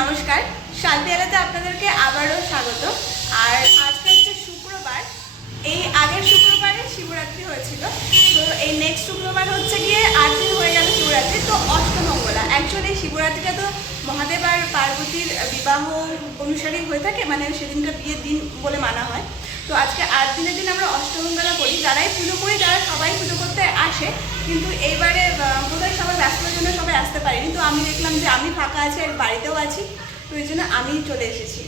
নমস্কার, শান্তিয়ালাতে আপনাদেরকে আবারও স্বাগত। আর আজকে হচ্ছে শুক্রবার। এই আগের শুক্রবারে শিবরাত্রি হয়েছিল, তো এই নেক্সট শুক্রবার হচ্ছে গিয়ে 8 দিন হয়ে গেল শিবরাত্রি, তো অষ্টমঙ্গলা। অ্যাকচুয়ালি শিবরাত্রিটা তো মহাদেব আর পার্বতীর বিবাহ অনুসারেই হয়ে থাকে, মানে সেদিনটা বিয়ের দিন বলে মানা হয়। তো আজকে 8 দিনের দিন আমরা অষ্টমঙ্গলা করি। যারাই পুজো করি তারা সবাই পুজো করতে আসে, কিন্তু এইবারে বোধহয় সবাই ব্যস্ততার জন্য সবাই আসতে পারিনি। তো আমি দেখলাম যে আমি ফাঁকা আছি আর বাড়িতেও আছি, তো এই জন্য আমি চলে এসেছি।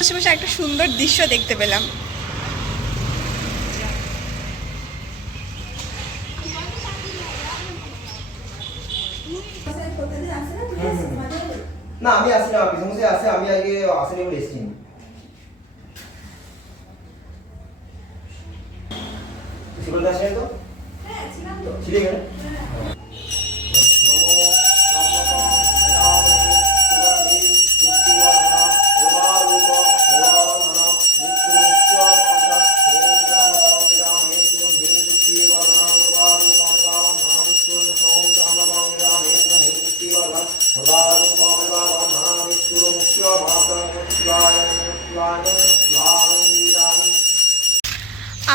আশেপাশে একটা সুন্দর দৃশ্য দেখতে পেলাম। না আমি আসি না, পিছন থেকে আসে, আমি আগে আসেনি বলে এসেছি। শিবরাত্রি আসে তো? হ্যাঁ ছিলাম তো। ছিলে কেন?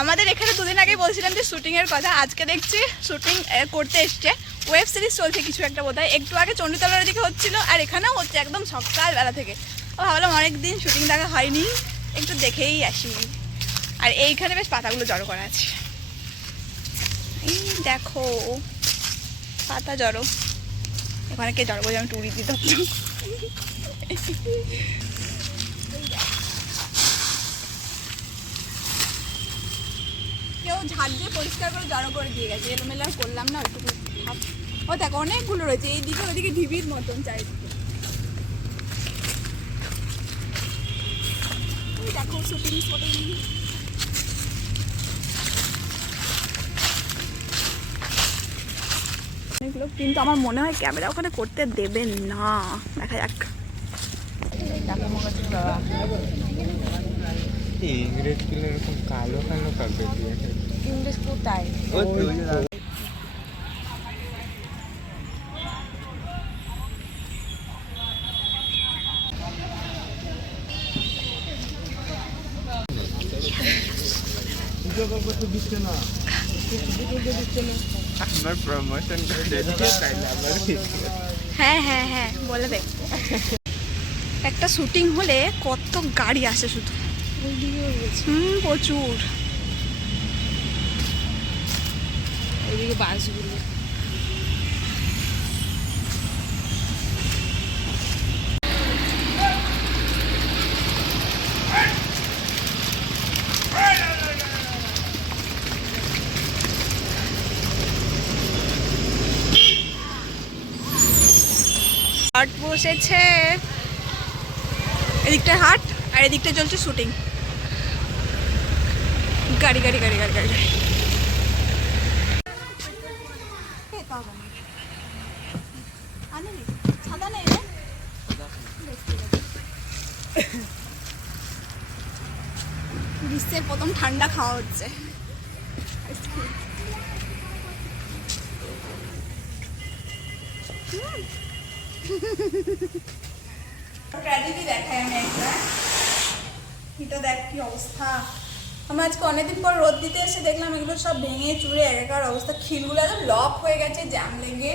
আমাদের এখানে দুদিন আগে বলছিলাম যে শুটিংয়ের কথা, আজকে দেখছি শুটিং করতে এসছে। ওয়েব সিরিজ চলছে কিছু একটা বোধহয়। একটু আগে চণ্ডীতলার দিকে হচ্ছিল, আর এখানেও হচ্ছে একদম সকালবেলা থেকে। ভাবলাম অনেক দিন শুটিং দেখা হয়নি, একটু দেখেই আসি। আর এইখানে বেশ পাতাগুলো জড়ো করা আছে, এই দেখো পাতা জড়ো। এখানে কে জড়ো বলে আমি টুরি দিতাম। কেউ ঝাড় দিয়ে পরিষ্কার করে জড়ো করে দিয়ে গেছে, এলোমেলো আর করলাম না। ওইটুকু ও দেখো অনেকগুলো রয়েছে এইদিকে ওইদিকে ঢিবির মতন চারিদিকে। দেখো শুটিং শুটিং অনেকগুলো, কিন্তু আমার মনে হয় ক্যামেরা ওখানে করতে দেবেন না, দেখা যাক। ইংরেজগুলো এরকম কালো কালো কাগজ দিয়ে ইংলিশ কোথায়? আমার প্রমোশন করে দিচ্ছে তাইলে আবার হ্যাঁ হ্যাঁ হ্যাঁ বলে দেখ। একটা শুটিং হলে কত গাড়ি আসে শুধু, প্রচুর। ওইদিকে বাসগুলো হাট বসেছে, এদিকটা হাট আর এদিকটা চলছে শুটিং। গাড়ি গাড়ি গাড়ি গাড়ি গাড়ি গ্রীষ্মের প্রথম ঠান্ডা খাওয়া হচ্ছে। ট্র্যাজেডি দেখাই আমি একটা, এটা দেখ কি অবস্থা। আমি আজকে অনেকদিন পর রোদ দিতে এসে দেখলাম এগুলো সব ভেঙে চুরে একাকার অবস্থা। খিলগুলো একদম লক হয়ে গেছে, জ্যাম লেগে।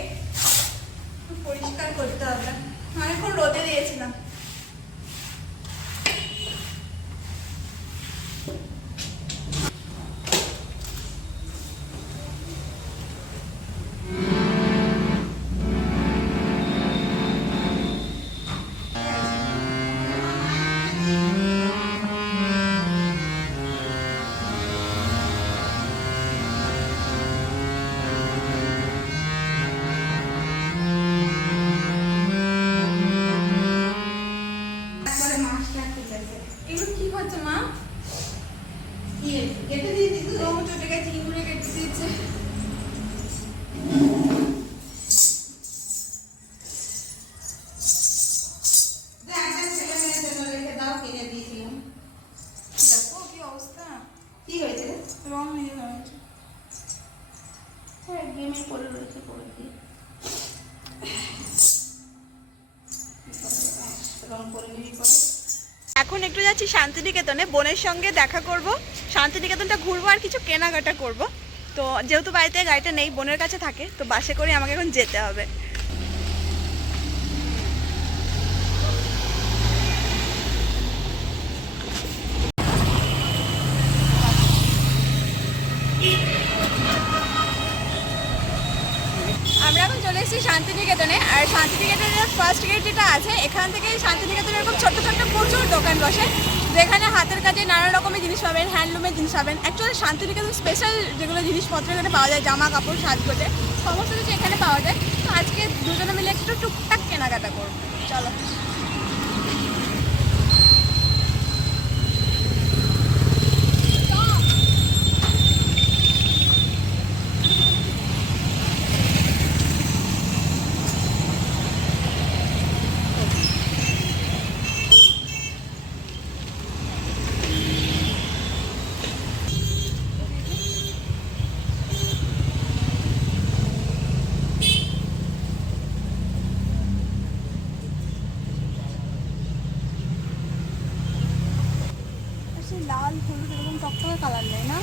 পরিষ্কার করতে হবে, অনেকক্ষণ রোদে দিয়েছিলাম। এগুলো কি হচ্ছে মা? কেটে দিয়ে দিতে চটে গেছে, ইঁদুরে কেটে দিয়েছে। দেখো কি অবস্থা, কি হয়েছে? রং নিয়ে হয়েছে, হ্যাঁ গেমে পড়ে রয়েছে, পড়ে দিয়ে এখন একটু যাচ্ছি শান্তিনিকেতনে, বোনের সঙ্গে দেখা করব, শান্তিনিকেতনটা ঘুরবো আর কিছু কেনাকাটা করব। তো যেহেতু বাড়িতে গাড়িটা নেই, বোনের কাছে থাকে, তো বাসে করে আমাকে এখন যেতে হবে। আমরা এখন চলে এসেছি শান্তিনিকেতনে, আর শান্তিনিকেতনের ফার্স্ট গেট যেটা আছে, এখান থেকে শান্তিনিকেতনে এরকম ছোট্ট ছোট্ট প্রচুর দোকান বসে, যেখানে হাতের কাজে নানা রকমের জিনিস পাবেন, হ্যান্ডলুমের জিনিস পাবেন। অ্যাকচুয়ালি শান্তিনিকেতন স্পেশাল যেগুলো জিনিসপত্র এখানে পাওয়া যায়, জামা কাপড় সাজগোজে সমস্ত কিছু এখানে পাওয়া যায়। তো আজকে দুজনে মিলে একটু টুকটাক কেনাকাটা করবো, চলো। লাল হলুদ এরকম টকটকে কালার নেই না?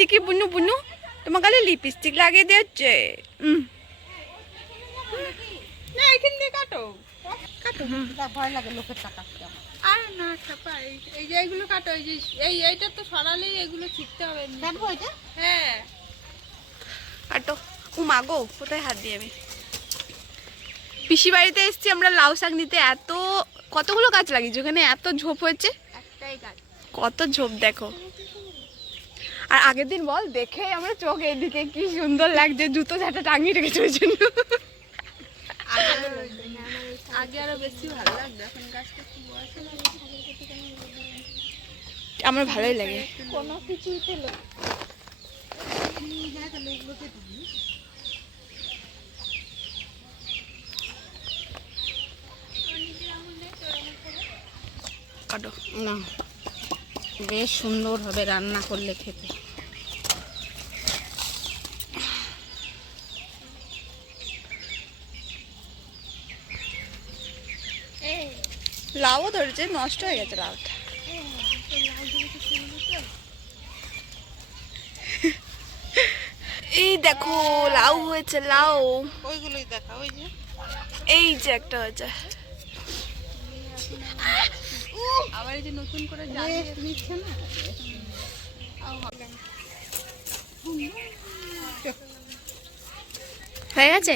দেখি বুনু বুনু তোমার গালে লিপস্টিক লাগিয়ে দিচ্ছে। না এখান দিয়ে কাটো কাটো, ভয় লাগে লোকের টাকা। আর না ছাপা এই যে এইগুলো কাটো, এই যে এইটা তো সরালেই এগুলো ছিটতে হবে। কাটবো এটা? হ্যাঁ কাটো। উমা গো, কোথায় হাত দিয়ে আমি? পিসি বাড়িতে এসেছি আমরা লাউ শাক নিতে। এত কতগুলো গাছ লাগিয়েছি ওখানে, এত ঝোপ হয়েছে, একটাই গাছ কত ঝোপ দেখো। আর আগের দিন বল দেখে আমরা চোখ এইদিকে, কি সুন্দর লাগছে, জুতো ঝাঁটা টাঙিয়ে রেখেছে ওই জন্য। আগে আরো বেশি ভালো লাগতো, এখন গাছটা খুব বয়স আমার ভালোই লাগে কোনো কিছুতে। কাটো না, বেশ সুন্দর হবে রান্না করলে খেতে। লাউ ধরেছে, নষ্ট হয়ে গেছে লাউটা। এই দেখো লাউ হয়েছে, লাউ ওইগুলোই দেখা, ওই যে এই যে একটা হয়েছে। আবার এই যে নতুন করে জ্বালিয়ে নিচ্ছে না। হয়ে গেছে।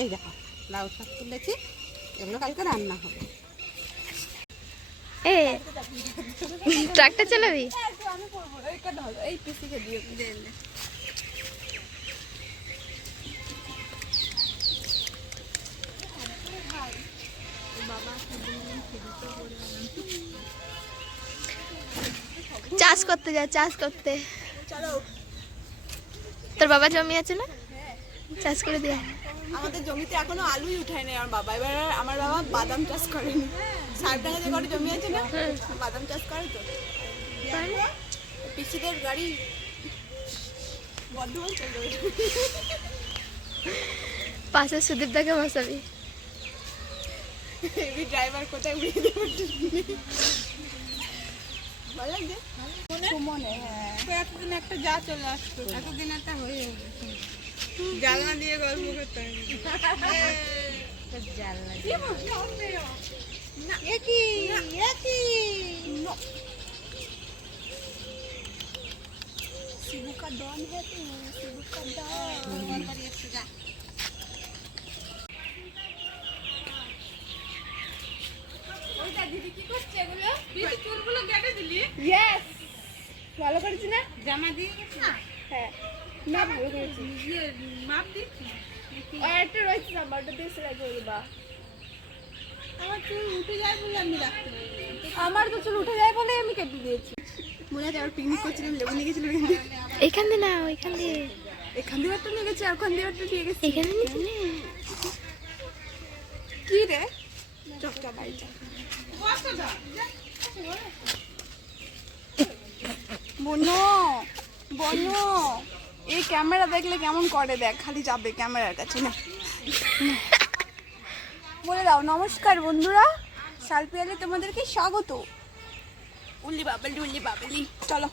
এই দেখো লাউ শাক তুলেছি, এগুলো কালকে রান্না হবে। এ ট্রাকটা চালাবি? এই পিসিকে দিয়ে চাষ করতে যা, চাষ করতে। তোর বাবা জমি আছে না, চাষ করে দিয়া। আমাদের জমিতে এখনো আলুই উঠায় নাই আমার বাবা। এবার আমার বাবা বাদাম চাষ করেনি। সাহেবডাঙ্গা যে ঘরে জমি আছে না, বাদাম চাষ করে। তো পিসিদের গাড়ি বর্ধমান চলে যাবে। পাশে সুদীপদাকে বসাবি, ড্রাইভার কোথায় উড়িয়ে দেবে। ভালো লাগছে মনে। হ্যাঁ এতদিন একটা যা চলে আসতো, এতদিন একটা হয়ে গেছে। জানলা দিয়ে গল্প করতে হবে। शिबू का डॉन है तू, शिबू का डॉन। ওইটা দিদি কি করছে এগুলো? দিদি চুলগুলো কেটে দিলি? ইয়েস, ভালো করেছি না? জামা দিয়ে গেছে না? হ্যাঁ না, ভালো করেছি। মাপ দিচ্ছি আর একটা রয়েছে, নাম্বারটা দিয়ে সেলাই করে দিবা। আমার চুল উঠে যায় বলে আমি রাখতে পারি। আমার তো চুল উঠে যায় বলে আমি কেটে দিয়েছি। মনে আছে আবার পিকনিক করছিলাম, লেবু নিয়ে গেছিলাম এখান দিয়ে না ওইখান দিয়ে, এখান দিয়ে একটা নিয়ে গেছি, আর ওখান দিয়ে একটা নিয়ে গেছি। এখানে নিচে কি রে চপটা বাড়িটা বনো বনো, এই ক্যামেরা দেখলে কেমন করে দেখ, খালি যাবে ক্যামেরার কাছে না। বলে দাও নমস্কার বন্ধুরা, শালপিয়ালে তোমাদেরকে স্বাগত। উল্লি বাবালি চলো।